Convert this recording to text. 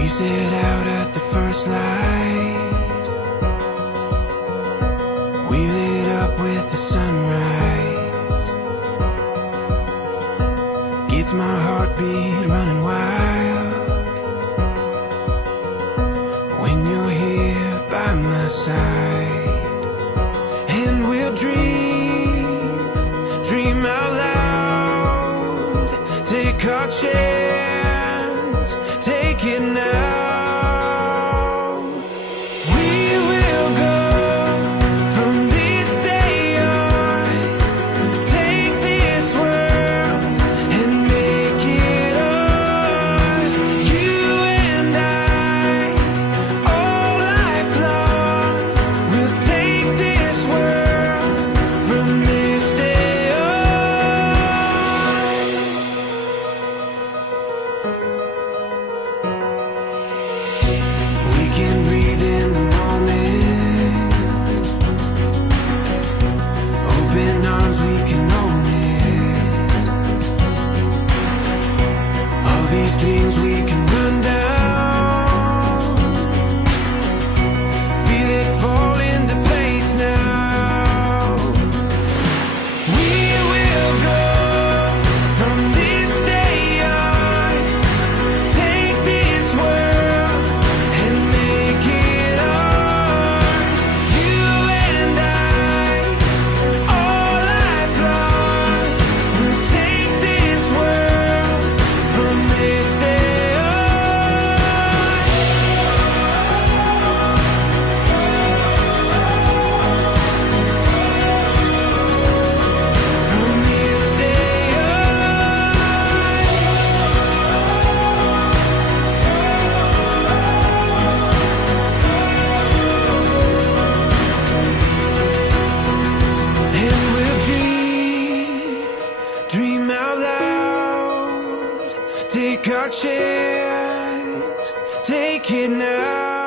We set out at the first light. We lit up with the sunrise. Gets my heartbeat running wild when you're here by my side. And we'll dream out loud. Take our chance, take it now. These dreams we can run down, feel it fall into place now. We will go from this day on, take this world and make it ours. You and I, all life long, we'll take this world from this day on. From this day on. And we'll dream out loud. Take our chance, take it now.